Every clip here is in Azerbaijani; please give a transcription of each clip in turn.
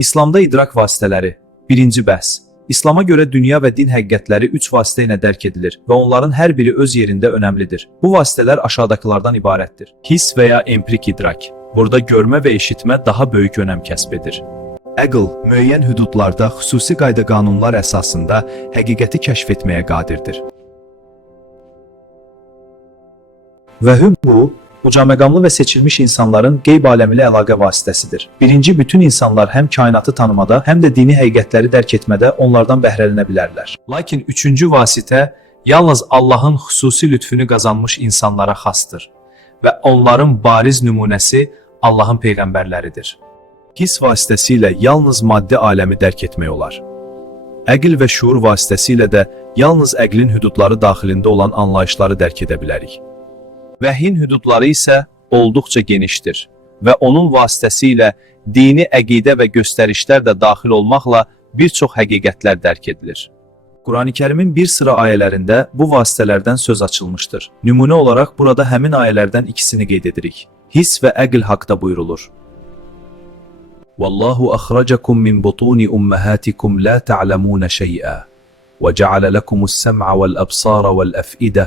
İslamda idrak vasitələri. Birinci bəhs. İslama görə dünya və din həqiqətləri üç vasitə ilə dərk edilir və onların hər biri öz yerində önəmlidir. Bu vasitələr aşağıdakılardan ibarətdir. Hiss və ya empirik idrak. Burada görmə və eşitmə daha böyük önəm kəsb edir. Əql müəyyən hüdudlarda xüsusi qayda-qanunlar əsasında həqiqəti kəşf etməyə qadirdir. Vəhm bu, ucaməqamlı və seçilmiş insanların qeyb aləmi ilə əlaqə vasitəsidir. Birinci, bütün insanlar həm kainatı tanımada, həm də dini həqiqətləri dərk etmədə onlardan bəhrələnə bilərlər. Lakin üçüncü vasitə yalnız Allahın xüsusi lütfünü qazanmış insanlara xasdır və onların bariz nümunəsi Allahın peyğəmbərləridir. Hiss vasitəsilə yalnız maddi aləmi dərk etmək olar. Əql və şuur vasitəsilə də yalnız əqlin hüdudları daxilində olan anlayışları dərk edə bilərik. Vəhyin hüdudları isə olduqca genişdir və onun vasitəsilə dini əqidə və göstərişlər də daxil olmaqla bir çox həqiqətlər dərk edilir. Qurani-Kərimin bir sıra ayələrində bu vasitələrdən söz açılmışdır. Nümunə olaraq burada həmin ayələrdən ikisini qeyd edirik. Hiss və əql haqda buyurulur. Vallahu axrajakum min butuni ummahatikum la ta'lamun şey'a və ca'ala lakumus-sem'a vel-absara vel-af'idə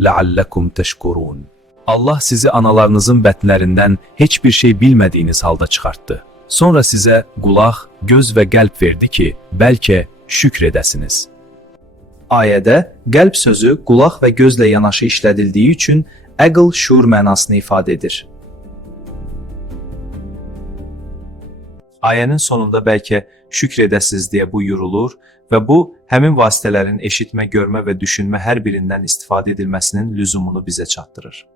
la'allakum təşkurun. Allah sizi analarınızın bətnlərindən heç bir şey bilmədiyiniz halda çıxartdı. Sonra sizə qulaq, göz və qəlb verdi ki, bəlkə şükr edəsiniz. Ayədə qəlb sözü qulaq və gözlə yanaşı işlədildiyi üçün əql şuur mənasını ifadə edir. Ayənin sonunda bəlkə şükr edəsiniz deyə buyurulur və bu, həmin vasitələrin eşitmə, görmə və düşünmə hər birindən istifadə edilməsinin lüzumunu bizə çatdırır.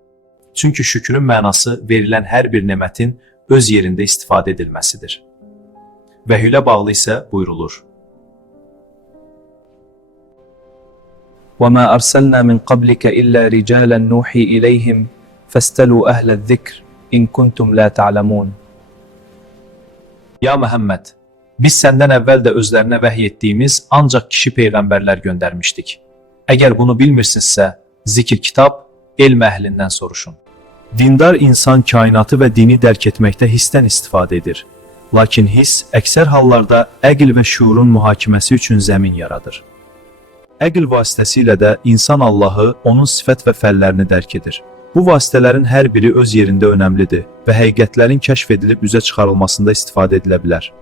Çünki şükrün mənası verilən hər bir nemətin öz yerində istifadə edilməsidir. Vəhiylə bağlı isə buyurulur. وَمَا أَرْسَلْنَا مِنْ قَبْلِكَ إِلَّا رِجَالًا نُوحِي إِلَيْهِمْ فَاسْتَلُوا أَهْلَ الذِّكْرِ إِنْ كُنْتُمْ لَا تَعْلَمُونَ. Ya Məhəmməd, biz səndən əvvəl də özlərinə vəhy etdiyimiz ancaq kişi peyğəmbərlər göndərmişdik. Əgər bunu bilmirsinizsə, zikr kitab, elm əhlindən soruşun. Dindar insan kainatı və dini dərk etməkdə hissdən istifadə edir. Lakin hiss əksər hallarda əql və şuurun mühakiməsi üçün zəmin yaradır. Əql vasitəsilə də insan Allahı, onun sifət və fəllərini dərk edir. Bu vasitələrin hər biri öz yerində önəmlidir və həqiqətlərin kəşf edilib üzə çıxarılmasında istifadə edilə bilər.